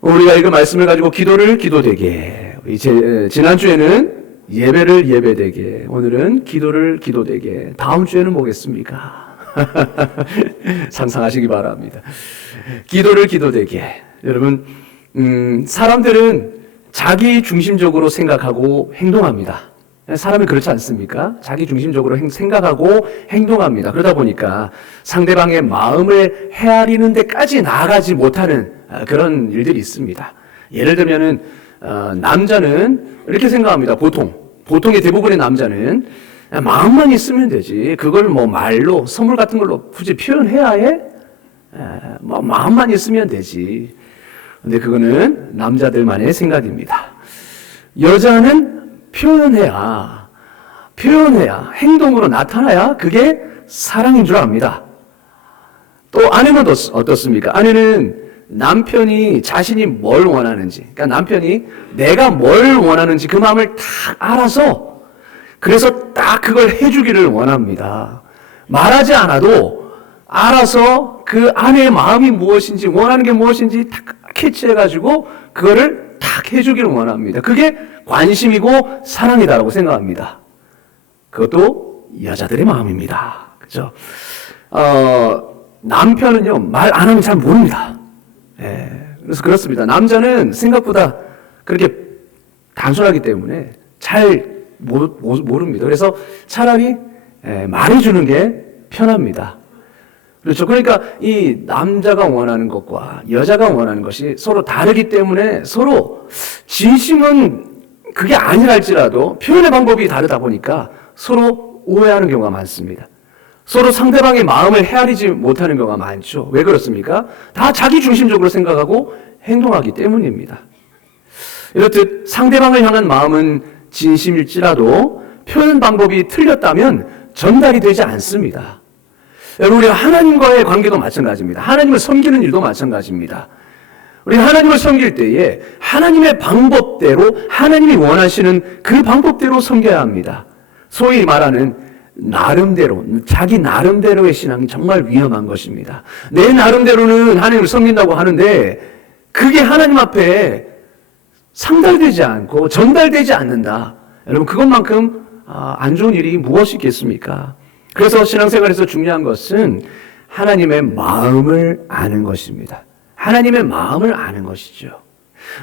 우리가 읽은 말씀을 가지고 기도를 기도되게, 지난주에는 예배를 예배되게, 오늘은 기도를 기도되게, 다음 주에는 뭐겠습니까? 상상하시기 바랍니다. 기도를 기도되게. 여러분, 사람들은 자기 중심적으로 생각하고 행동합니다. 사람이 그렇지 않습니까? 자기 중심적으로 생각하고 행동합니다. 그러다 보니까 상대방의 마음을 헤아리는 데까지 나아가지 못하는 그런 일들이 있습니다. 예를 들면은 남자는 이렇게 생각합니다. 보통의 대부분의 남자는 마음만 있으면 되지. 그걸 뭐 말로 선물 같은 걸로 굳이 표현해야 해? 뭐 마음만 있으면 되지. 근데 그거는 남자들만의 생각입니다. 여자는 표현해야 행동으로 나타나야 그게 사랑인 줄 압니다. 또 아내는 어떻습니까? 아내는 남편이 자신이 뭘 원하는지, 그러니까 남편이 내가 뭘 원하는지 그 마음을 딱 알아서 그래서 딱 그걸 해주기를 원합니다. 말하지 않아도 알아서 그 아내의 마음이 무엇인지 원하는 게 무엇인지 딱 캐치해가지고 그거를 딱 해주기를 원합니다. 그게 관심이고 사랑이다라고 생각합니다. 그것도 여자들의 마음입니다. 그죠? 남편은요, 말 안 하면 잘 모릅니다. 그래서 그렇습니다. 남자는 생각보다 그렇게 단순하기 때문에 잘 모릅니다. 그래서 차라리 말해주는 게 편합니다. 그렇죠. 그러니까 이 남자가 원하는 것과 여자가 원하는 것이 서로 다르기 때문에 서로 진심은 그게 아니랄지라도 표현의 방법이 다르다 보니까 서로 오해하는 경우가 많습니다. 서로 상대방의 마음을 헤아리지 못하는 경우가 많죠. 왜 그렇습니까? 다 자기 중심적으로 생각하고 행동하기 때문입니다. 이렇듯 상대방을 향한 마음은 진심일지라도 표현 방법이 틀렸다면 전달이 되지 않습니다. 여러분, 우리가 하나님과의 관계도 마찬가지입니다. 하나님을 섬기는 일도 마찬가지입니다. 우리 하나님을 섬길 때에 하나님의 방법대로 하나님이 원하시는 그 방법대로 섬겨야 합니다. 소위 말하는 나름대로, 자기 나름대로의 신앙이 정말 위험한 것입니다. 내 나름대로는 하나님을 섬긴다고 하는데 그게 하나님 앞에 상달되지 않고 전달되지 않는다. 여러분, 그것만큼 안 좋은 일이 무엇이 있겠습니까? 그래서 신앙생활에서 중요한 것은 하나님의 마음을 아는 것입니다. 하나님의 마음을 아는 것이죠.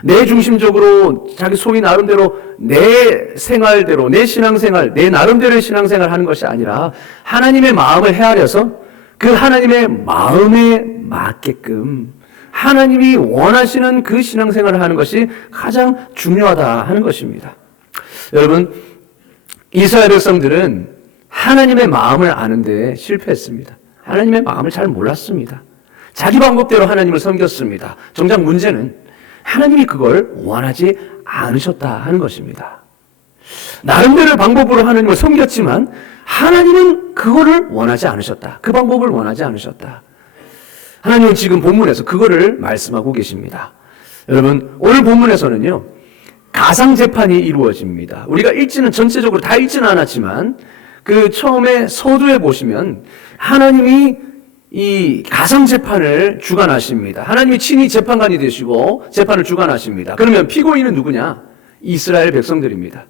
내 중심적으로 자기 소위 나름대로 내 생활대로 내 신앙생활, 내 나름대로의 신앙생활을 하는 것이 아니라 하나님의 마음을 헤아려서 그 하나님의 마음에 맞게끔 하나님이 원하시는 그 신앙생활을 하는 것이 가장 중요하다 하는 것입니다. 여러분, 이스라엘 백성들은 하나님의 마음을 아는데 실패했습니다. 하나님의 마음을 잘 몰랐습니다. 자기 방법대로 하나님을 섬겼습니다. 정작 문제는 하나님이 그걸 원하지 않으셨다 하는 것입니다. 나름대로 방법으로 하나님을 섬겼지만 하나님은 그거를 원하지 않으셨다. 그 방법을 원하지 않으셨다. 하나님은 지금 본문에서 그거를 말씀하고 계십니다. 여러분, 오늘 본문에서는요, 가상재판이 이루어집니다. 우리가 읽지는 전체적으로 다 읽지는 않았지만 그 처음에 서두에 보시면 하나님이 이 가상재판을 주관하십니다. 하나님이 친히 재판관이 되시고 재판을 주관하십니다. 그러면 피고인은 누구냐? 이스라엘 백성들입니다.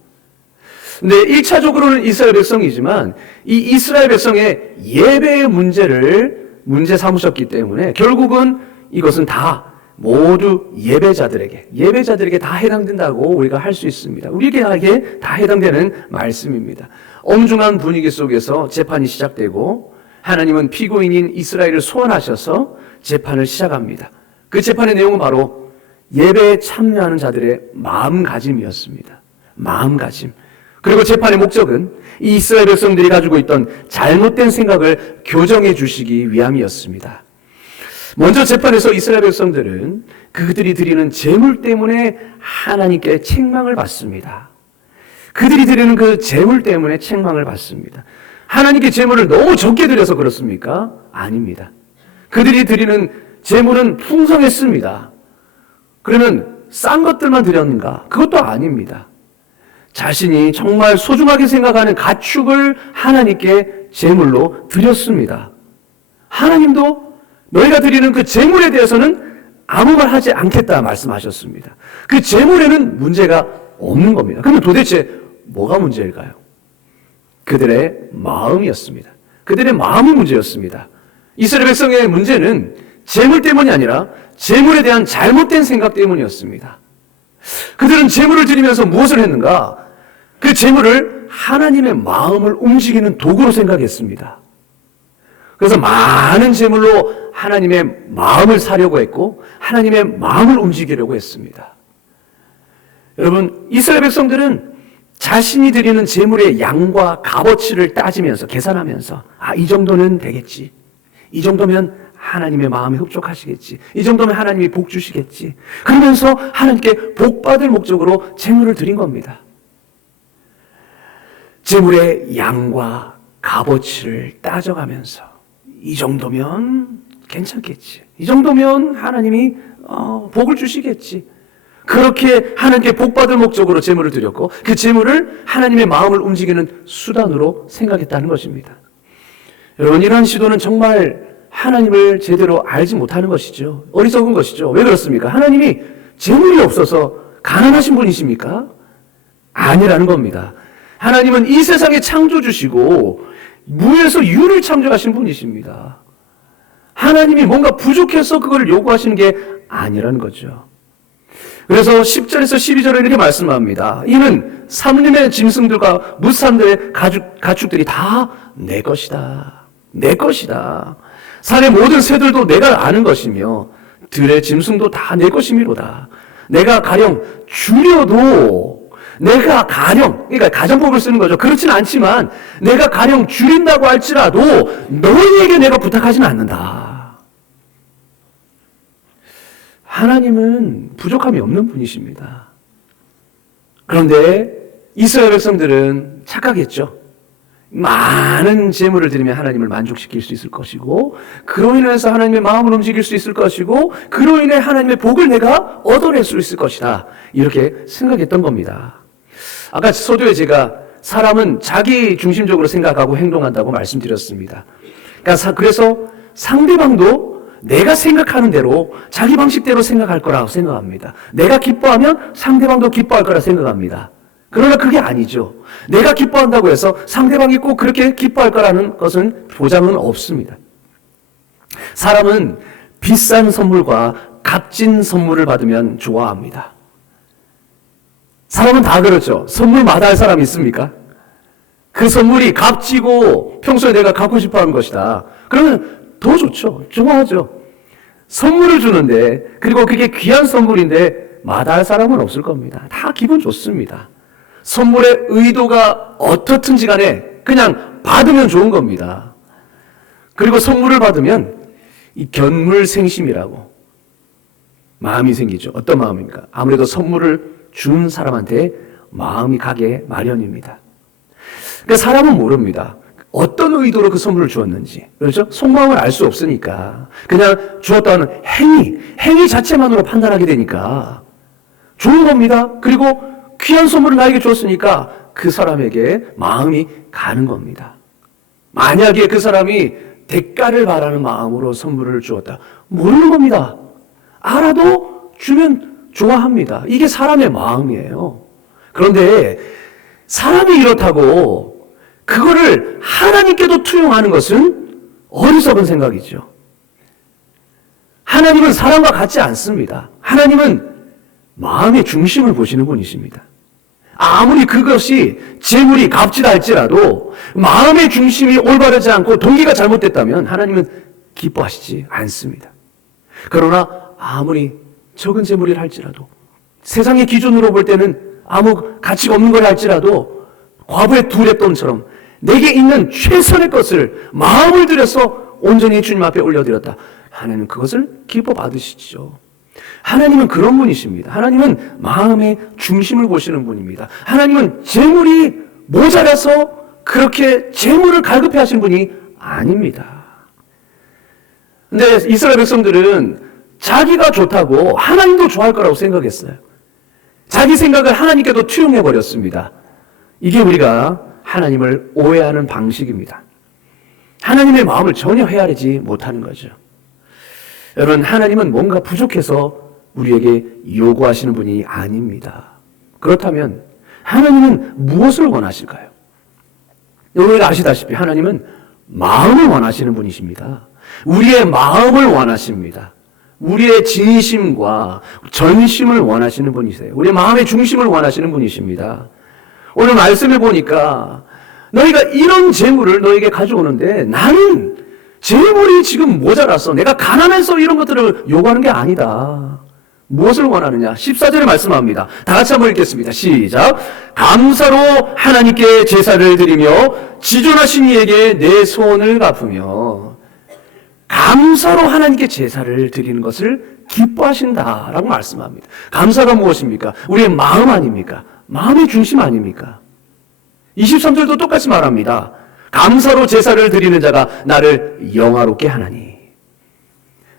근데 1차적으로는 이스라엘 백성이지만 이 이스라엘 백성의 예배의 문제 삼으셨기 때문에 결국은 이것은 다 모두 예배자들에게 다 해당된다고 우리가 할 수 있습니다. 우리에게 다 해당되는 말씀입니다. 엄중한 분위기 속에서 재판이 시작되고 하나님은 피고인인 이스라엘을 소환하셔서 재판을 시작합니다. 그 재판의 내용은 바로 예배에 참여하는 자들의 마음가짐이었습니다. 마음가짐. 그리고 재판의 목적은 이 이스라엘 백성들이 가지고 있던 잘못된 생각을 교정해 주시기 위함이었습니다. 먼저 재판에서 이스라엘 백성들은 그들이 드리는 제물 때문에 하나님께 책망을 받습니다. 그들이 드리는 그 제물 때문에 책망을 받습니다. 하나님께 제물을 너무 적게 드려서 그렇습니까? 아닙니다. 그들이 드리는 제물은 풍성했습니다. 그러면 싼 것들만 드렸는가? 그것도 아닙니다. 자신이 정말 소중하게 생각하는 가축을 하나님께 제물로 드렸습니다. 하나님도 너희가 드리는 그 제물에 대해서는 아무 말 하지 않겠다 말씀하셨습니다. 그 재물에는 문제가 없는 겁니다. 그러면 도대체 뭐가 문제일까요? 그들의 마음이었습니다. 그들의 마음이 문제였습니다. 이스라엘 백성의 문제는 재물 때문이 아니라 재물에 대한 잘못된 생각 때문이었습니다. 그들은 재물을 드리면서 무엇을 했는가? 그 재물을 하나님의 마음을 움직이는 도구로 생각했습니다. 그래서 많은 재물로 하나님의 마음을 사려고 했고 하나님의 마음을 움직이려고 했습니다. 여러분, 이스라엘 백성들은 자신이 드리는 재물의 양과 값어치를 따지면서 계산하면서 이 정도는 되겠지. 이 정도면 하나님의 마음에 흡족하시겠지. 이 정도면 하나님이 복 주시겠지. 그러면서 하나님께 복 받을 목적으로 재물을 드린 겁니다. 재물의 양과 값어치를 따져가면서 이 정도면 괜찮겠지. 이 정도면 하나님이 복을 주시겠지. 그렇게 하나님께 복 받을 목적으로 재물을 드렸고 그 재물을 하나님의 마음을 움직이는 수단으로 생각했다는 것입니다. 여러분, 이러한 시도는 정말 하나님을 제대로 알지 못하는 것이죠. 어리석은 것이죠. 왜 그렇습니까? 하나님이 재물이 없어서 가난하신 분이십니까? 아니라는 겁니다. 하나님은 이 세상에 창조주시고 무에서 유를 창조하신 분이십니다. 하나님이 뭔가 부족해서 그걸 요구하시는 게 아니라는 거죠. 그래서 10절에서 12절에 이렇게 말씀합니다. 이는 삼림의 짐승들과 무산들의 가축들이 다 내 것이다. 내 것이다. 산의 모든 새들도 내가 아는 것이며 들의 짐승도 다 내 것이미로다. 내가 가령 줄여도 그러니까 가정법을 쓰는 거죠. 그렇지는 않지만 내가 가령 줄인다고 할지라도 너희에게 내가 부탁하지는 않는다. 하나님은 부족함이 없는 분이십니다. 그런데 이스라엘 백성들은 착각했죠. 많은 재물을 드리면 하나님을 만족시킬 수 있을 것이고 그로 인해서 하나님의 마음을 움직일 수 있을 것이고 그로 인해 하나님의 복을 내가 얻어낼 수 있을 것이다. 이렇게 생각했던 겁니다. 아까 서두에 제가 사람은 자기 중심적으로 생각하고 행동한다고 말씀드렸습니다. 그래서 상대방도 내가 생각하는 대로 자기 방식대로 생각할 거라고 생각합니다. 내가 기뻐하면 상대방도 기뻐할 거라 생각합니다. 그러나 그게 아니죠. 내가 기뻐한다고 해서 상대방이 꼭 그렇게 기뻐할 거라는 것은 보장은 없습니다. 사람은 비싼 선물과 값진 선물을 받으면 좋아합니다. 사람은 다 그렇죠. 선물 마다할 사람이 있습니까? 그 선물이 값지고 평소에 내가 갖고 싶어 하는 것이다. 그러면 더 좋죠. 좋아하죠. 선물을 주는데 그리고 그게 귀한 선물인데 마다할 사람은 없을 겁니다. 다 기분 좋습니다. 선물의 의도가 어떻든지 간에 그냥 받으면 좋은 겁니다. 그리고 선물을 받으면 이 견물생심이라고 마음이 생기죠. 어떤 마음입니까? 아무래도 선물을 준 사람한테 마음이 가게 마련입니다. 그러니까 사람은 모릅니다. 어떤 의도로 그 선물을 주었는지. 그렇죠? 속마음을 알 수 없으니까. 그냥 주었다는 행위 자체만으로 판단하게 되니까 좋은 겁니다. 그리고 귀한 선물을 나에게 줬으니까 그 사람에게 마음이 가는 겁니다. 만약에 그 사람이 대가를 바라는 마음으로 선물을 주었다. 모르는 겁니다. 알아도 주면 좋아합니다. 이게 사람의 마음이에요. 그런데 사람이 이렇다고 그거를 하나님께도 투영하는 것은 어리석은 생각이죠. 하나님은 사람과 같지 않습니다. 하나님은 마음의 중심을 보시는 분이십니다. 아무리 그것이 재물이 값지다 할지라도 마음의 중심이 올바르지 않고 동기가 잘못됐다면 하나님은 기뻐하시지 않습니다. 그러나 아무리 적은 재물이라 할지라도 세상의 기준으로 볼 때는 아무 가치가 없는 걸 할지라도 과부의 두레돈처럼 내게 있는 최선의 것을 마음을 들여서 온전히 주님 앞에 올려드렸다. 하나님은 그것을 기뻐 받으시죠. 하나님은 그런 분이십니다. 하나님은 마음의 중심을 보시는 분입니다. 하나님은 재물이 모자라서 그렇게 재물을 갈급해 하시는 분이 아닙니다. 근데 이스라엘 백성들은 자기가 좋다고 하나님도 좋아할 거라고 생각했어요. 자기 생각을 하나님께도 투영해 버렸습니다. 이게 우리가 하나님을 오해하는 방식입니다. 하나님의 마음을 전혀 헤아리지 못하는 거죠. 여러분, 하나님은 뭔가 부족해서 우리에게 요구하시는 분이 아닙니다. 그렇다면 하나님은 무엇을 원하실까요? 우리가 아시다시피 하나님은 마음을 원하시는 분이십니다. 우리의 마음을 원하십니다. 우리의 진심과 전심을 원하시는 분이세요. 우리의 마음의 중심을 원하시는 분이십니다. 오늘 말씀을 보니까 너희가 이런 재물을 너에게 가져오는데 나는 재물이 지금 모자라서 내가 가난해서 이런 것들을 요구하는 게 아니다. 무엇을 원하느냐? 14절에 말씀합니다. 다 같이 한번 읽겠습니다. 시작. 감사로 하나님께 제사를 드리며 지존하신 이에게 내 소원을 갚으며. 감사로 하나님께 제사를 드리는 것을 기뻐하신다라고 말씀합니다. 감사가 무엇입니까? 우리의 마음 아닙니까? 마음의 중심 아닙니까? 23절도 똑같이 말합니다. 감사로 제사를 드리는 자가 나를 영화롭게 하나니.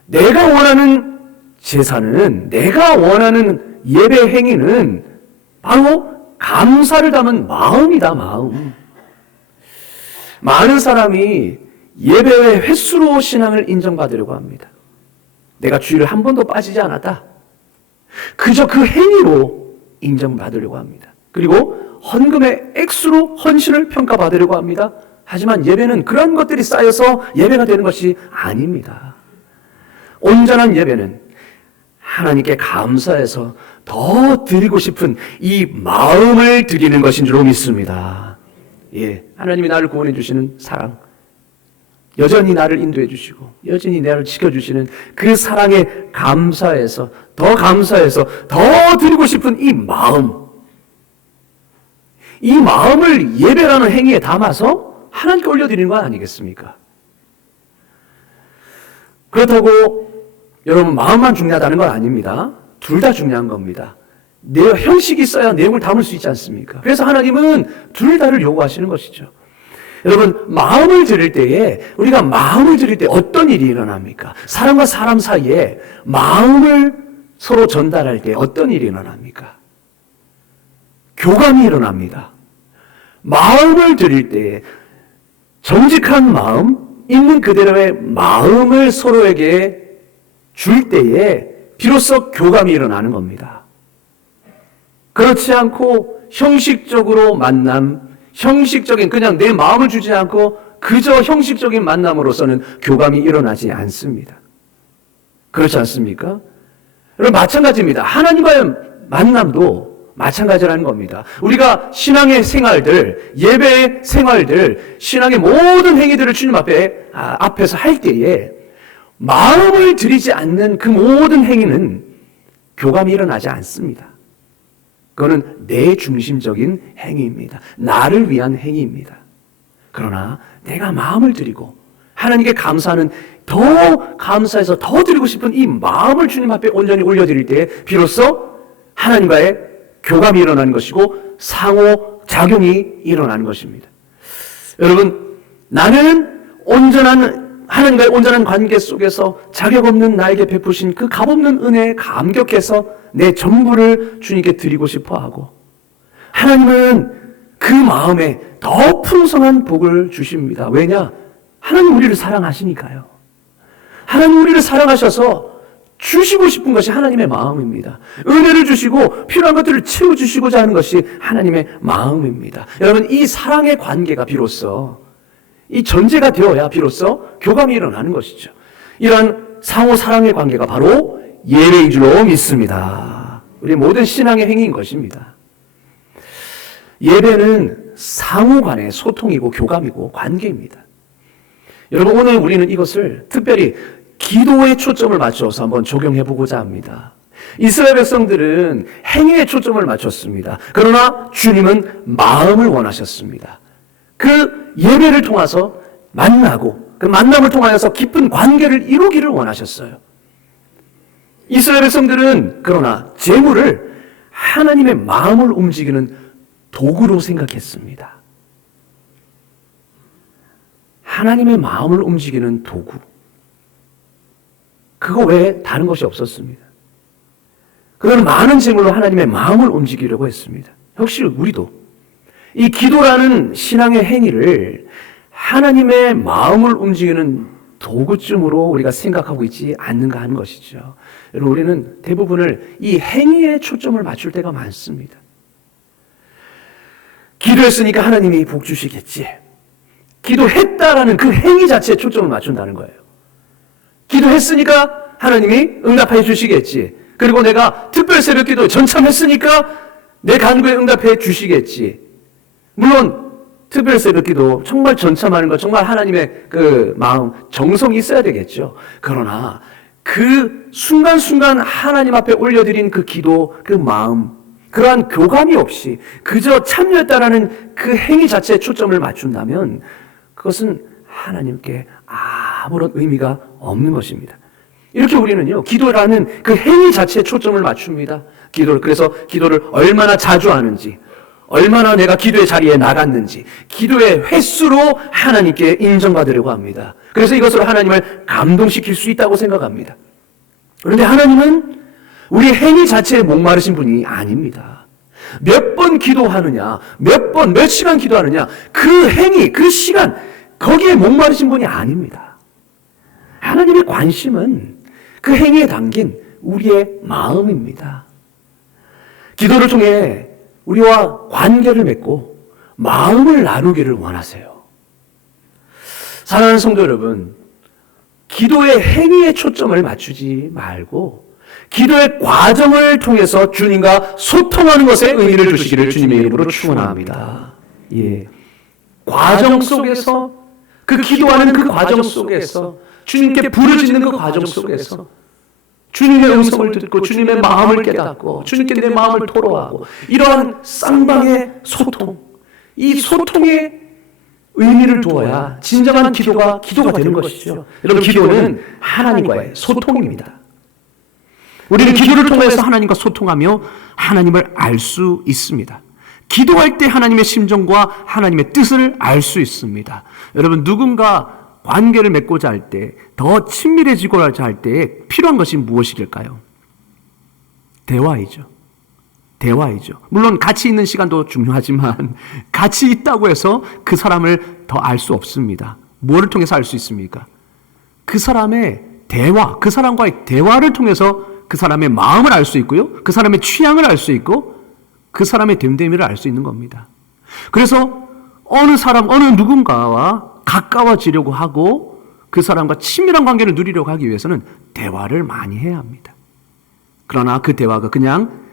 내가 원하는 제사는, 내가 원하는 예배 행위는 바로 감사를 담은 마음이다, 마음. 많은 사람이 예배의 횟수로 신앙을 인정받으려고 합니다. 내가 주일을 한 번도 빠지지 않았다. 그저 그 행위로 인정받으려고 합니다. 그리고 헌금의 액수로 헌신을 평가받으려고 합니다. 하지만 예배는 그런 것들이 쌓여서 예배가 되는 것이 아닙니다. 온전한 예배는 하나님께 감사해서 더 드리고 싶은 이 마음을 드리는 것인 줄 믿습니다. 예, 하나님이 나를 구원해 주시는 사랑, 여전히 나를 인도해 주시고 여전히 나를 지켜주시는 그 사랑에 감사해서 더 드리고 싶은 이 마음을 예배라는 행위에 담아서 하나님께 올려드리는 건 아니겠습니까? 그렇다고 여러분, 마음만 중요하다는 건 아닙니다. 둘 다 중요한 겁니다. 형식이 있어야 내용을 담을 수 있지 않습니까? 그래서 하나님은 둘 다를 요구하시는 것이죠. 여러분, 마음을 드릴 때에, 우리가 마음을 드릴 때 어떤 일이 일어납니까? 사람과 사람 사이에 마음을 서로 전달할 때 어떤 일이 일어납니까? 교감이 일어납니다. 마음을 드릴 때에 정직한 마음, 있는 그대로의 마음을 서로에게 줄 때에 비로소 교감이 일어나는 겁니다. 그렇지 않고 형식적으로 만남, 형식적인 그냥 내 마음을 주지 않고 그저 형식적인 만남으로서는 교감이 일어나지 않습니다. 그렇지 않습니까? 여러분, 마찬가지입니다. 하나님과의 만남도 마찬가지라는 겁니다. 우리가 신앙의 생활들, 예배의 생활들, 신앙의 모든 행위들을 주님 앞에서 할 때에 마음을 들이지 않는 그 모든 행위는 교감이 일어나지 않습니다. 그거는 내 중심적인 행위입니다. 나를 위한 행위입니다. 그러나 내가 마음을 드리고 하나님께 감사하는, 더 감사해서 더 드리고 싶은 이 마음을 주님 앞에 온전히 올려드릴 때 비로소 하나님과의 교감이 일어나는 것이고 상호작용이 일어나는 것입니다. 여러분, 나는 하나님과의 온전한 관계 속에서 자격 없는 나에게 베푸신 그 값없는 은혜에 감격해서 내 전부를 주님께 드리고 싶어 하고, 하나님은 그 마음에 더 풍성한 복을 주십니다. 왜냐? 하나님 우리를 사랑하시니까요. 하나님 우리를 사랑하셔서 주시고 싶은 것이 하나님의 마음입니다. 은혜를 주시고 필요한 것들을 채워주시고자 하는 것이 하나님의 마음입니다. 여러분, 이 사랑의 관계가 비로소, 이 전제가 되어야 비로소 교감이 일어나는 것이죠. 이러한 상호 사랑의 관계가 바로 예배인 줄로 믿습니다. 우리 모든 신앙의 행위인 것입니다. 예배는 상호 간의 소통이고 교감이고 관계입니다. 여러분, 오늘 우리는 이것을 특별히 기도에 초점을 맞춰서 한번 적용해 보고자 합니다. 이스라엘 백성들은 행위에 초점을 맞췄습니다. 그러나 주님은 마음을 원하셨습니다. 그 예배를 통해서 만나고 그 만남을 통하여서 깊은 관계를 이루기를 원하셨어요. 이스라엘 백성들은 그러나 재물을 하나님의 마음을 움직이는 도구로 생각했습니다. 하나님의 마음을 움직이는 도구. 그거 외에 다른 것이 없었습니다. 그들은 많은 재물로 하나님의 마음을 움직이려고 했습니다. 역시 우리도 이 기도라는 신앙의 행위를 하나님의 마음을 움직이는 도구쯤으로 우리가 생각하고 있지 않는가 하는 것이죠. 여러분, 우리는 대부분을 이 행위에 초점을 맞출 때가 많습니다. 기도했으니까 하나님이 복 주시겠지. 기도했다라는 그 행위 자체에 초점을 맞춘다는 거예요. 기도했으니까 하나님이 응답해 주시겠지. 그리고 내가 특별 새벽 기도에 전참했으니까 내 간구에 응답해 주시겠지. 물론 특별 새벽 기도 정말 전참하는 것, 정말 하나님의 그 마음, 정성이 있어야 되겠죠. 그러나 그 순간순간 하나님 앞에 올려드린 그 기도, 그 마음, 그러한 교감이 없이 그저 참여했다라는 그 행위 자체에 초점을 맞춘다면 그것은 하나님께 아무런 의미가 없는 것입니다. 이렇게 우리는요, 기도라는 그 행위 자체에 초점을 맞춥니다. 그래서 기도를 얼마나 자주 하는지, 얼마나 내가 기도의 자리에 나갔는지, 기도의 횟수로 하나님께 인정받으려고 합니다. 그래서 이것으로 하나님을 감동시킬 수 있다고 생각합니다. 그런데 하나님은 우리 행위 자체에 목마르신 분이 아닙니다. 몇 번 기도하느냐, 몇 시간 기도하느냐, 그 행위, 그 시간, 거기에 목마르신 분이 아닙니다. 하나님의 관심은 그 행위에 담긴 우리의 마음입니다. 기도를 통해 우리와 관계를 맺고 마음을 나누기를 원하세요. 사랑하는 성도 여러분, 기도의 행위에 초점을 맞추지 말고 기도의 과정을 통해서 주님과 소통하는 것에 의미를 주시기를 주님의 이름으로 축원합니다. 예, 과정 속에서 그 기도하는 그 과정 속에서 주님께 부르짖는 그 과정 속에서 주님의 음성을 듣고 주님의 마음을 깨닫고 주님께 내 마음을 토로하고 이러한 쌍방의 소통, 이 소통에 의미를 두어야 진정한 기도가 되는 것이죠. 여러분, 기도는 하나님과의 소통입니다. 우리는 기도를 통해서 하나님과 소통하며 하나님을 알 수 있습니다. 기도할 때 하나님의 심정과 하나님의 뜻을 알 수 있습니다. 여러분, 누군가 관계를 맺고자 할 때, 더 친밀해지고자 할 때 필요한 것이 무엇일까요? 대화이죠. 물론 같이 있는 시간도 중요하지만 같이 있다고 해서 그 사람을 더 알 수 없습니다. 뭐를 통해서 알 수 있습니까? 그 사람의 대화, 그 사람과의 대화를 통해서 그 사람의 마음을 알 수 있고요. 그 사람의 취향을 알 수 있고 그 사람의 됨됨이를 알 수 있는 겁니다. 그래서 어느 누군가와 가까워지려고 하고 그 사람과 친밀한 관계를 누리려고 하기 위해서는 대화를 많이 해야 합니다. 그러나 그 대화가 그냥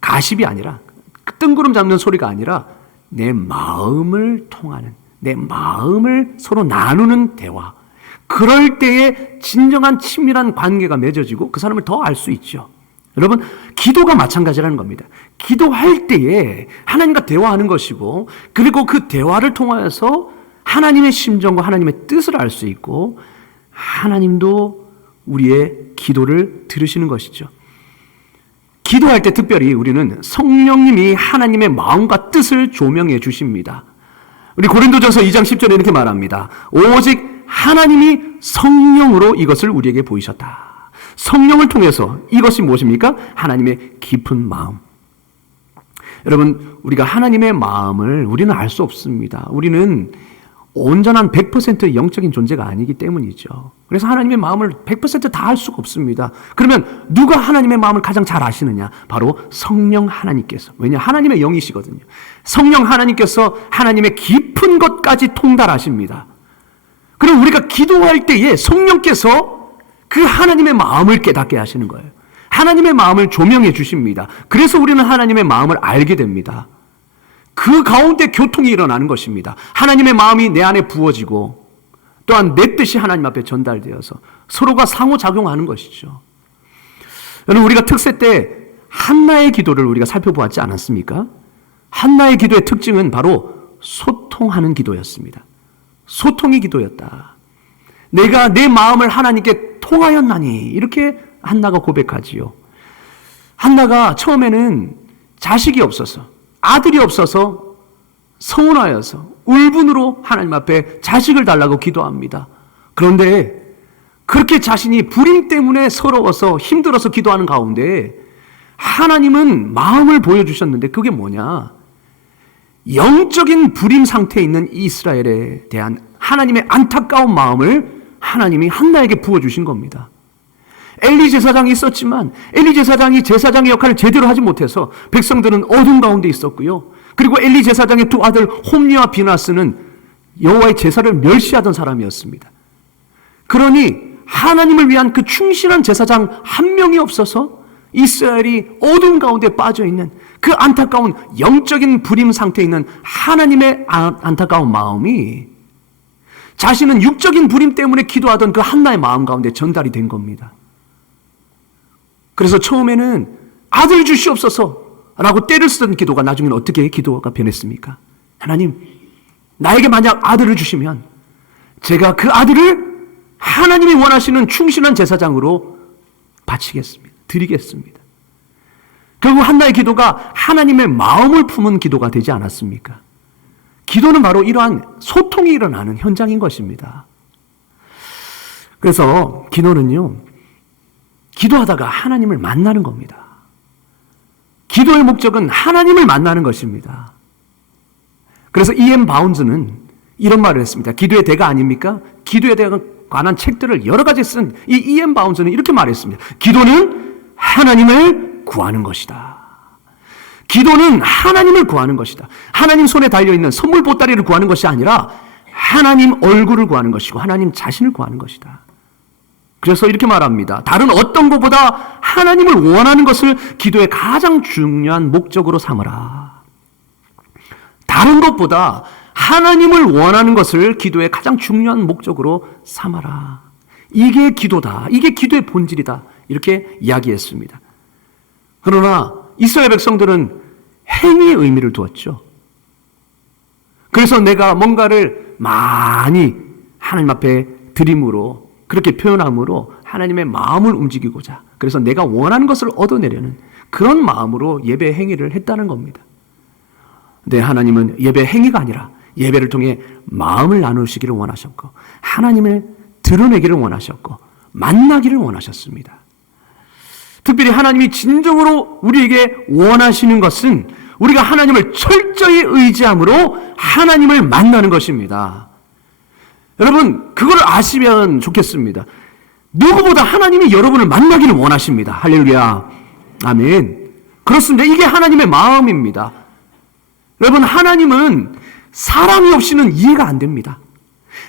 가십이 아니라, 뜬구름 잡는 소리가 아니라 내 마음을 통하는, 내 마음을 서로 나누는 대화. 그럴 때에 진정한 친밀한 관계가 맺어지고 그 사람을 더 알 수 있죠. 여러분, 기도가 마찬가지라는 겁니다. 기도할 때에 하나님과 대화하는 것이고, 그리고 그 대화를 통하여서 하나님의 심정과 하나님의 뜻을 알 수 있고, 하나님도 우리의 기도를 들으시는 것이죠. 기도할 때 특별히 우리는 성령님이 하나님의 마음과 뜻을 조명해 주십니다. 우리 고린도전서 2장 10절에 이렇게 말합니다. 오직 하나님이 성령으로 이것을 우리에게 보이셨다. 성령을 통해서 이것이 무엇입니까? 하나님의 깊은 마음. 여러분, 우리가 하나님의 마음을 우리는 알 수 없습니다. 우리는 온전한 100% 영적인 존재가 아니기 때문이죠. 그래서 하나님의 마음을 100% 다 알 수가 없습니다. 그러면 누가 하나님의 마음을 가장 잘 아시느냐? 바로 성령 하나님께서. 왜냐? 하나님의 영이시거든요. 성령 하나님께서 하나님의 깊은 것까지 통달하십니다. 그럼 우리가 기도할 때에 성령께서 그 하나님의 마음을 깨닫게 하시는 거예요. 하나님의 마음을 조명해 주십니다. 그래서 우리는 하나님의 마음을 알게 됩니다. 그 가운데 교통이 일어나는 것입니다. 하나님의 마음이 내 안에 부어지고 또한 내 뜻이 하나님 앞에 전달되어서 서로가 상호작용하는 것이죠. 여러분, 우리가 특세 때 한나의 기도를 우리가 살펴보았지 않았습니까? 한나의 기도의 특징은 바로 소통하는 기도였습니다. 소통이 기도였다. 내가 내 마음을 하나님께 통하였나니, 이렇게 한나가 고백하지요. 한나가 처음에는 자식이 없어서, 아들이 없어서 서운하여서 울분으로 하나님 앞에 자식을 달라고 기도합니다. 그런데 그렇게 자신이 불임 때문에 서러워서 힘들어서 기도하는 가운데 하나님은 마음을 보여주셨는데 그게 뭐냐? 영적인 불임 상태에 있는 이스라엘에 대한 하나님의 안타까운 마음을 하나님이 한나에게 부어주신 겁니다. 엘리 제사장이 있었지만 엘리 제사장이 제사장의 역할을 제대로 하지 못해서 백성들은 어둠 가운데 있었고요. 그리고 엘리 제사장의 두 아들 홈리와 비나스는 여호와의 제사를 멸시하던 사람이었습니다. 그러니 하나님을 위한 그 충실한 제사장 한 명이 없어서 이스라엘이 어둠 가운데 빠져있는 그 안타까운 영적인 불임 상태에 있는 하나님의 안타까운 마음이 자신은 육적인 불임 때문에 기도하던 그 한나의 마음 가운데 전달이 된 겁니다. 그래서 처음에는 아들 주시옵소서 라고 때를 쓰던 기도가 나중에는 어떻게 기도가 변했습니까? 하나님, 나에게 만약 아들을 주시면 제가 그 아들을 하나님이 원하시는 충실한 제사장으로 바치겠습니다. 드리겠습니다. 결국 한나의 기도가 하나님의 마음을 품은 기도가 되지 않았습니까? 기도는 바로 이러한 소통이 일어나는 현장인 것입니다. 그래서 기도는요, 기도하다가 하나님을 만나는 겁니다. 기도의 목적은 하나님을 만나는 것입니다. 그래서 E.M. 바운즈는 이런 말을 했습니다. 기도의 대가 아닙니까? 기도에 관한 책들을 여러 가지 쓴 이 E.M. 바운즈는 이렇게 말했습니다. 기도는 하나님을 구하는 것이다. 기도는 하나님을 구하는 것이다. 하나님 손에 달려있는 선물 보따리를 구하는 것이 아니라 하나님 얼굴을 구하는 것이고 하나님 자신을 구하는 것이다. 그래서 이렇게 말합니다. 다른 어떤 것보다 하나님을 원하는 것을 기도의 가장 중요한 목적으로 삼으라. 다른 것보다 하나님을 원하는 것을 기도의 가장 중요한 목적으로 삼아라. 이게 기도다. 이게 기도의 본질이다. 이렇게 이야기했습니다. 그러나 이스라엘 백성들은 행위의 의미를 두었죠. 그래서 내가 뭔가를 많이 하나님 앞에 드림으로 그렇게 표현함으로 하나님의 마음을 움직이고자, 그래서 내가 원하는 것을 얻어내려는 그런 마음으로 예배 행위를 했다는 겁니다. 근데 하나님은 예배 행위가 아니라 예배를 통해 마음을 나누시기를 원하셨고 하나님을 드러내기를 원하셨고 만나기를 원하셨습니다. 특별히 하나님이 진정으로 우리에게 원하시는 것은 우리가 하나님을 철저히 의지함으로 하나님을 만나는 것입니다. 여러분, 그걸 아시면 좋겠습니다. 누구보다 하나님이 여러분을 만나기를 원하십니다. 할렐루야. 아멘. 그렇습니다. 이게 하나님의 마음입니다. 여러분, 하나님은 사랑이 없이는 이해가 안 됩니다.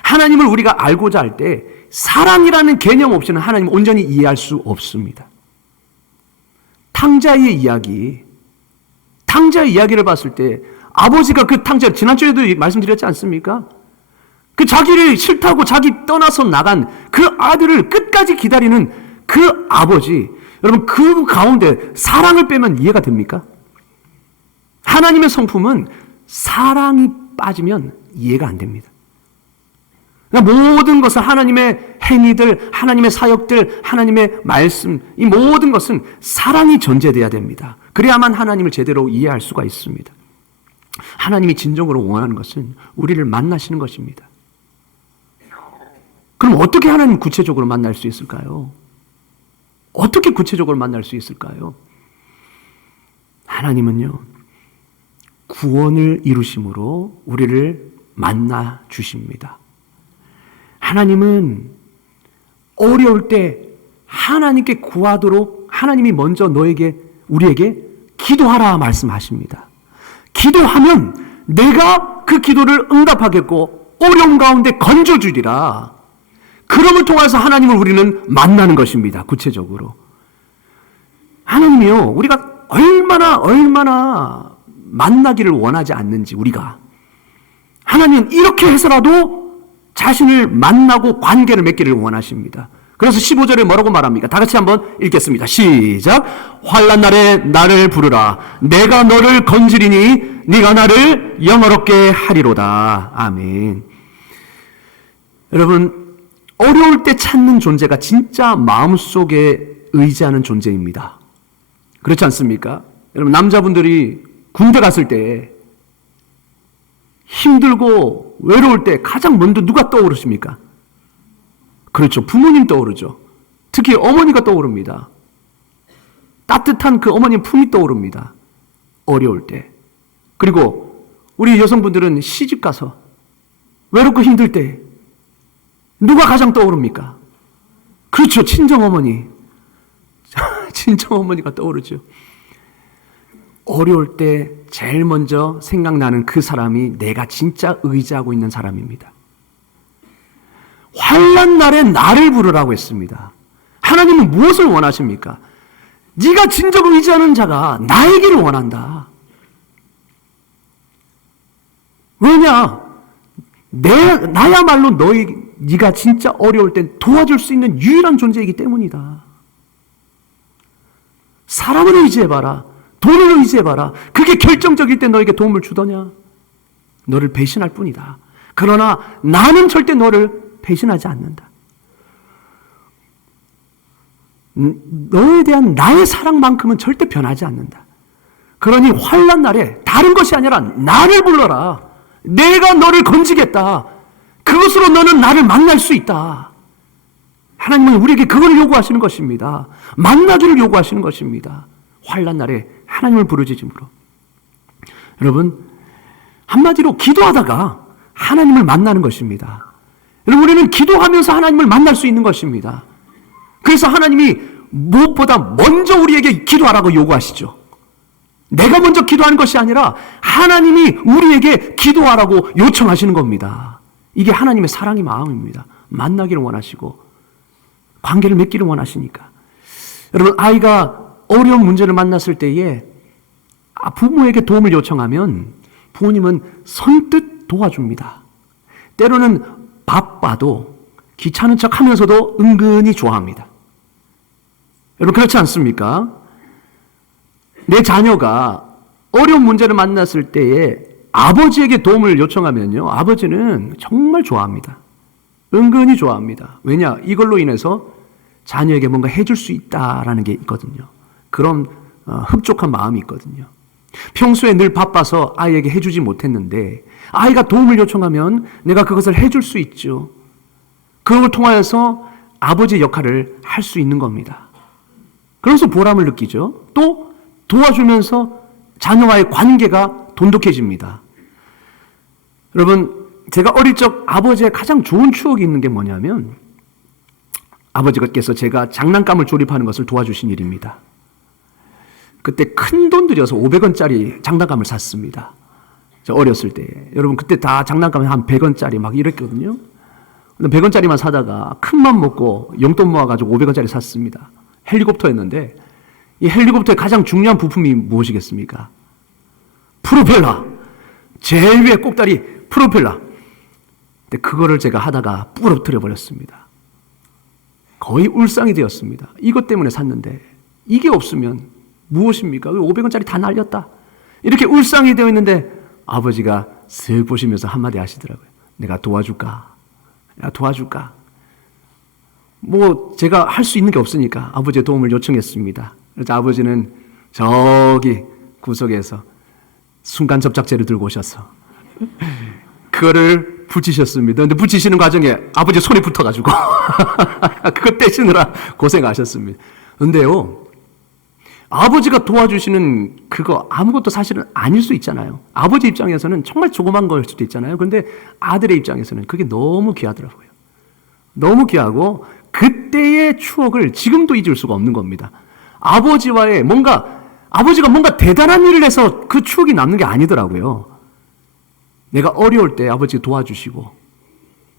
하나님을 우리가 알고자 할 때 사랑이라는 개념 없이는 하나님을 온전히 이해할 수 없습니다. 탕자의 이야기를 봤을 때 아버지가 그 탕자, 지난주에도 말씀드렸지 않습니까? 그 자기를 싫다고 자기 떠나서 나간 그 아들을 끝까지 기다리는 그 아버지, 여러분, 그 가운데 사랑을 빼면 이해가 됩니까? 하나님의 성품은 사랑이 빠지면 이해가 안 됩니다. 모든 것은 하나님의 행위들, 하나님의 사역들, 하나님의 말씀, 이 모든 것은 사랑이 전제돼야 됩니다. 그래야만 하나님을 제대로 이해할 수가 있습니다. 하나님이 진정으로 원하는 것은 우리를 만나시는 것입니다. 그럼 어떻게 하나님 구체적으로 만날 수 있을까요? 어떻게 구체적으로 만날 수 있을까요? 하나님은요, 구원을 이루심으로 우리를 만나 주십니다. 하나님은 어려울 때 하나님께 구하도록 하나님이 먼저 우리에게 기도하라 말씀하십니다. 기도하면 내가 그 기도를 응답하겠고 어려움 가운데 건져주리라. 그럼을 통해서 하나님을 우리는 만나는 것입니다. 구체적으로. 하나님이요, 우리가 얼마나 만나기를 원하지 않는지, 우리가. 하나님은 이렇게 해서라도 자신을 만나고 관계를 맺기를 원하십니다. 그래서 15절에 뭐라고 말합니까? 다 같이 한번 읽겠습니다. 시작. 환난 날에 나를 부르라. 내가 너를 건지리니 네가 나를 영화롭게 하리로다. 아멘. 여러분, 어려울 때 찾는 존재가 진짜 마음속에 의지하는 존재입니다. 그렇지 않습니까? 여러분, 남자분들이 군대 갔을 때 힘들고 외로울 때 가장 먼저 누가 떠오르십니까? 그렇죠. 부모님 떠오르죠. 특히 어머니가 떠오릅니다. 따뜻한 그 어머님 품이 떠오릅니다. 어려울 때. 그리고 우리 여성분들은 시집 가서 외롭고 힘들 때 누가 가장 떠오릅니까? 그렇죠. 친정어머니. 친정어머니가 떠오르죠. 어려울 때 제일 먼저 생각나는 그 사람이 내가 진짜 의지하고 있는 사람입니다. 환난 날에 나를 부르라고 했습니다. 하나님은 무엇을 원하십니까? 네가 진정 의지하는 자가 나에게를 원한다. 왜냐? 나야말로 네가 진짜 어려울 땐 도와줄 수 있는 유일한 존재이기 때문이다. 사람을 의지해봐라. 돈을 의지해봐라. 그게 결정적일 때 너에게 도움을 주더냐? 너를 배신할 뿐이다. 그러나 나는 절대 너를 배신하지 않는다. 너에 대한 나의 사랑만큼은 절대 변하지 않는다. 그러니 환난 날에 다른 것이 아니라 나를 불러라. 내가 너를 건지겠다. 그것으로 너는 나를 만날 수 있다. 하나님은 우리에게 그걸 요구하시는 것입니다. 만나기를 요구하시는 것입니다. 환난 날에 하나님을 부르짖음으로. 여러분, 한마디로 기도하다가 하나님을 만나는 것입니다. 여러분, 우리는 기도하면서 하나님을 만날 수 있는 것입니다. 그래서 하나님이 무엇보다 먼저 우리에게 기도하라고 요구하시죠. 내가 먼저 기도하는 것이 아니라 하나님이 우리에게 기도하라고 요청하시는 겁니다. 이게 하나님의 사랑의 마음입니다. 만나기를 원하시고 관계를 맺기를 원하시니까. 여러분, 아이가 어려운 문제를 만났을 때에 부모에게 도움을 요청하면 부모님은 선뜻 도와줍니다. 때로는 바빠도 귀찮은 척 하면서도 은근히 좋아합니다. 여러분, 그렇지 않습니까? 내 자녀가 어려운 문제를 만났을 때에 아버지에게 도움을 요청하면요, 아버지는 정말 좋아합니다. 은근히 좋아합니다. 왜냐? 이걸로 인해서 자녀에게 뭔가 해줄 수 있다라는 게 있거든요. 그런 흡족한 마음이 있거든요. 평소에 늘 바빠서 아이에게 해주지 못했는데 아이가 도움을 요청하면 내가 그것을 해줄 수 있죠. 그걸 통하여서 아버지의 역할을 할 수 있는 겁니다. 그래서 보람을 느끼죠. 또 도와주면서 자녀와의 관계가 돈독해집니다. 여러분, 제가 어릴 적 아버지의 가장 좋은 추억이 있는 게 뭐냐면 아버지께서 제가 장난감을 조립하는 것을 도와주신 일입니다. 그때 큰 돈 들여서 500원짜리 장난감을 샀습니다. 저 어렸을 때. 여러분, 그때 다 장난감이 한 100원짜리 막 이랬거든요. 100원짜리만 사다가 큰맘 먹고 용돈 모아가지고 500원짜리 샀습니다. 헬리콥터였는데 이 헬리콥터의 가장 중요한 부품이 무엇이겠습니까? 프로펠러. 제일 위에 꼭다리 프로펠러. 근데 그거를 제가 하다가 부러뜨려 버렸습니다. 거의 울상이 되었습니다. 이것 때문에 샀는데 이게 없으면 무엇입니까? 왜 500원짜리 다 날렸다. 이렇게 울상이 되어 있는데 아버지가 슥 보시면서 한마디 하시더라고요. 내가 도와줄까? 내가 도와줄까? 뭐 제가 할 수 있는 게 없으니까 아버지의 도움을 요청했습니다. 그래서 아버지는 저기 구석에서 순간 접착제를 들고 오셔서 그거를 붙이셨습니다. 근데 붙이시는 과정에 아버지 손이 붙어가지고 그거 떼시느라 고생하셨습니다. 근데요, 아버지가 도와주시는 그거 아무것도 사실은 아닐 수 있잖아요. 아버지 입장에서는 정말 조그만 걸 수도 있잖아요. 그런데 아들의 입장에서는 그게 너무 귀하더라고요. 너무 귀하고 그때의 추억을 지금도 잊을 수가 없는 겁니다. 아버지가 뭔가 대단한 일을 해서 그 추억이 남는 게 아니더라고요. 내가 어려울 때 아버지가 도와주시고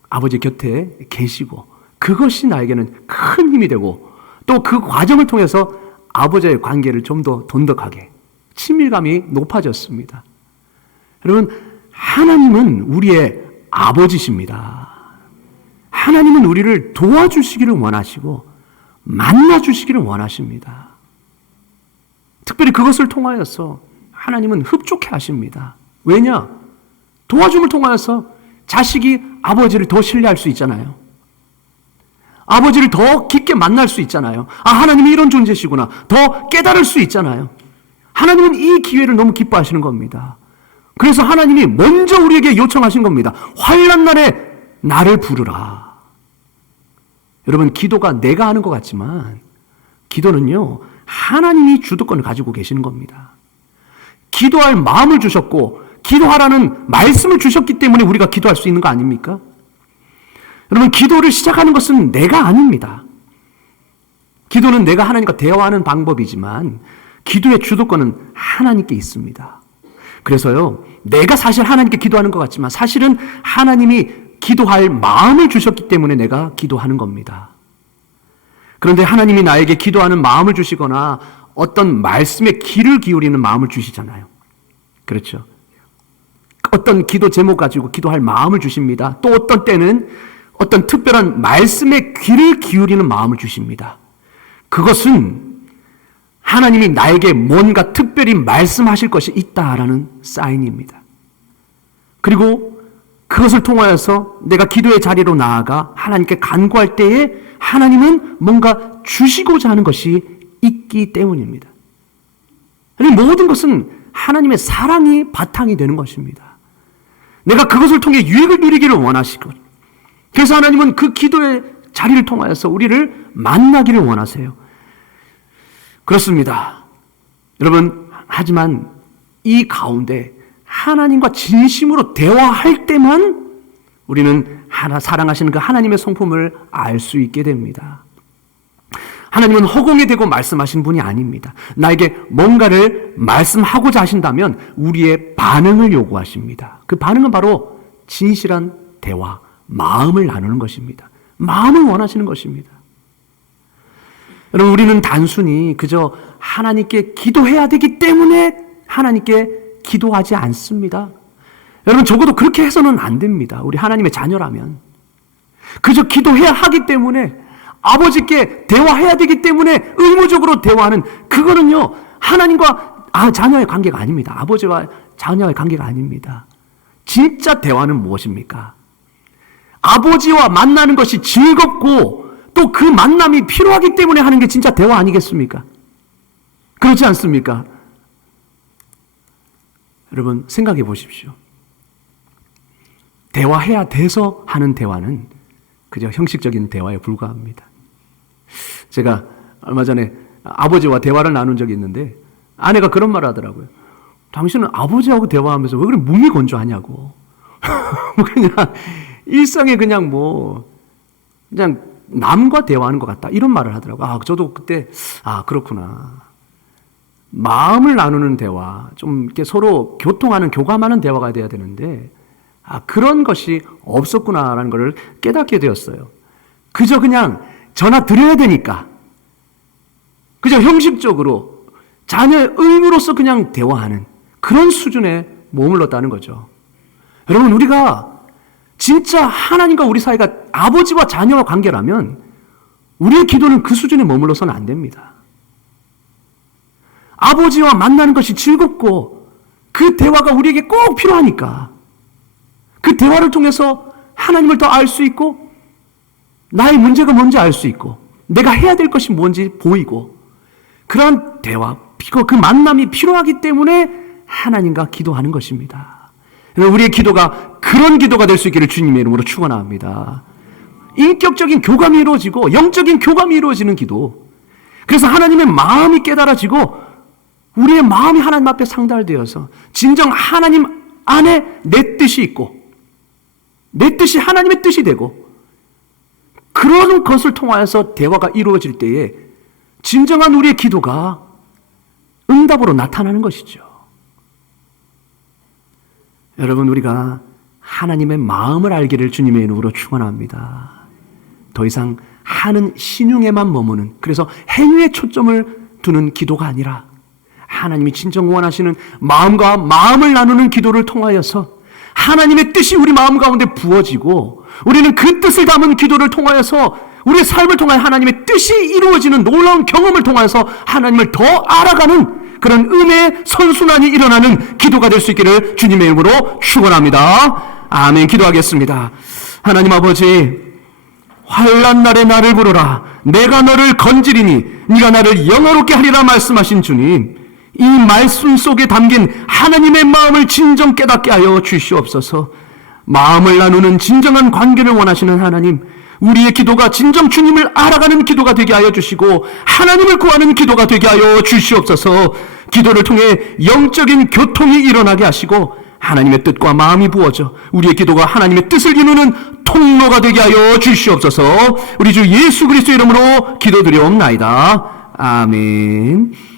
아버지 곁에 계시고 그것이 나에게는 큰 힘이 되고 또 그 과정을 통해서 아버지의 관계를 좀 더 돈독하게 친밀감이 높아졌습니다. 여러분, 하나님은 우리의 아버지십니다. 하나님은 우리를 도와주시기를 원하시고 만나주시기를 원하십니다. 특별히 그것을 통하여서 하나님은 흡족해 하십니다. 왜냐? 도와줌을 통하여서 자식이 아버지를 더 신뢰할 수 있잖아요. 아버지를 더 깊게 만날 수 있잖아요. 아, 하나님이 이런 존재시구나. 더 깨달을 수 있잖아요. 하나님은 이 기회를 너무 기뻐하시는 겁니다. 그래서 하나님이 먼저 우리에게 요청하신 겁니다. 환난 날에 나를 부르라. 여러분, 기도가 내가 하는 것 같지만 기도는요, 하나님이 주도권을 가지고 계시는 겁니다. 기도할 마음을 주셨고 기도하라는 말씀을 주셨기 때문에 우리가 기도할 수 있는 거 아닙니까? 여러분, 기도를 시작하는 것은 내가 아닙니다. 기도는 내가 하나님과 대화하는 방법이지만 기도의 주도권은 하나님께 있습니다. 그래서요, 내가 사실 하나님께 기도하는 것 같지만 사실은 하나님이 기도할 마음을 주셨기 때문에 내가 기도하는 겁니다. 그런데 하나님이 나에게 기도하는 마음을 주시거나 어떤 말씀에 귀를 기울이는 마음을 주시잖아요. 그렇죠. 어떤 기도 제목 가지고 기도할 마음을 주십니다. 또 어떤 때는 어떤 특별한 말씀에 귀를 기울이는 마음을 주십니다. 그것은 하나님이 나에게 뭔가 특별히 말씀하실 것이 있다라는 사인입니다. 그리고 그것을 통하여서 내가 기도의 자리로 나아가 하나님께 간구할 때에 하나님은 뭔가 주시고자 하는 것이 있기 때문입니다. 모든 것은 하나님의 사랑이 바탕이 되는 것입니다. 내가 그것을 통해 유익을 누리기를 원하시고, 그래서 하나님은 그 기도의 자리를 통하여서 우리를 만나기를 원하세요. 그렇습니다. 여러분, 하지만 이 가운데 하나님과 진심으로 대화할 때만 우리는 사랑하시는 그 하나님의 성품을 알 수 있게 됩니다. 하나님은 허공에 대고 말씀하신 분이 아닙니다. 나에게 뭔가를 말씀하고자 하신다면 우리의 반응을 요구하십니다. 그 반응은 바로 진실한 대화, 마음을 나누는 것입니다. 마음을 원하시는 것입니다. 여러분, 우리는 단순히 그저 하나님께 기도해야 되기 때문에 하나님께 기도하지 않습니다. 여러분, 적어도 그렇게 해서는 안 됩니다. 우리 하나님의 자녀라면. 그저 기도해야 하기 때문에, 아버지께 대화해야 되기 때문에 의무적으로 대화하는, 그거는요, 하나님과 자녀의 관계가 아닙니다. 아버지와 자녀의 관계가 아닙니다. 진짜 대화는 무엇입니까? 아버지와 만나는 것이 즐겁고 또 그 만남이 필요하기 때문에 하는 게 진짜 대화 아니겠습니까? 그렇지 않습니까? 여러분, 생각해 보십시오. 대화해야 돼서 하는 대화는 그저 형식적인 대화에 불과합니다. 제가 얼마 전에 아버지와 대화를 나눈 적이 있는데 아내가 그런 말을 하더라고요. 당신은 아버지하고 대화하면서 왜 그렇게 무미건조하냐고. 그냥 일상에 그냥 그냥 남과 대화하는 것 같다, 이런 말을 하더라고요. 저도 그때 그렇구나. 마음을 나누는 대화, 좀 이렇게 서로 교통하는, 교감하는 대화가 돼야 되는데 그런 것이 없었구나라는 것을 깨닫게 되었어요. 그저 그냥 전화 드려야 되니까 그저 형식적으로 자녀의 의무로서 그냥 대화하는 그런 수준에 머물렀다는 거죠. 여러분, 우리가 진짜 하나님과 우리 사이가 아버지와 자녀와 관계라면 우리의 기도는 그 수준에 머물러서는 안 됩니다. 아버지와 만나는 것이 즐겁고 그 대화가 우리에게 꼭 필요하니까 그 대화를 통해서 하나님을 더 알 수 있고 나의 문제가 뭔지 알 수 있고 내가 해야 될 것이 뭔지 보이고, 그러한 대화, 그 만남이 필요하기 때문에 하나님과 기도하는 것입니다. 우리의 기도가 그런 기도가 될 수 있기를 주님의 이름으로 축원합니다. 인격적인 교감이 이루어지고 영적인 교감이 이루어지는 기도. 그래서 하나님의 마음이 깨달아지고 우리의 마음이 하나님 앞에 상달되어서 진정 하나님 안에 내 뜻이 있고 내 뜻이 하나님의 뜻이 되고, 그런 것을 통하여서 대화가 이루어질 때에 진정한 우리의 기도가 응답으로 나타나는 것이죠. 여러분, 우리가 하나님의 마음을 알기를 주님의 이름으로 축원합니다. 더 이상 하는 신용에만 머무는, 그래서 행위에 초점을 두는 기도가 아니라 하나님이 진정 원하시는 마음과 마음을 나누는 기도를 통하여서 하나님의 뜻이 우리 마음 가운데 부어지고 우리는 그 뜻을 담은 기도를 통하여서 우리의 삶을 통하여 하나님의 뜻이 이루어지는 놀라운 경험을 통하여서 하나님을 더 알아가는 그런 은혜의 선순환이 일어나는 기도가 될 수 있기를 주님의 이름으로 축원합니다. 아멘. 기도하겠습니다. 하나님 아버지, 환난 날에 나를 부르라. 내가 너를 건지리니 네가 나를 영화롭게 하리라 말씀하신 주님, 이 말씀 속에 담긴 하나님의 마음을 진정 깨닫게 하여 주시옵소서. 마음을 나누는 진정한 관계를 원하시는 하나님, 우리의 기도가 진정 주님을 알아가는 기도가 되게 하여 주시고 하나님을 구하는 기도가 되게 하여 주시옵소서. 기도를 통해 영적인 교통이 일어나게 하시고 하나님의 뜻과 마음이 부어져 우리의 기도가 하나님의 뜻을 이루는 통로가 되게 하여 주시옵소서. 우리 주 예수 그리스도 이름으로 기도드리옵나이다. 아멘.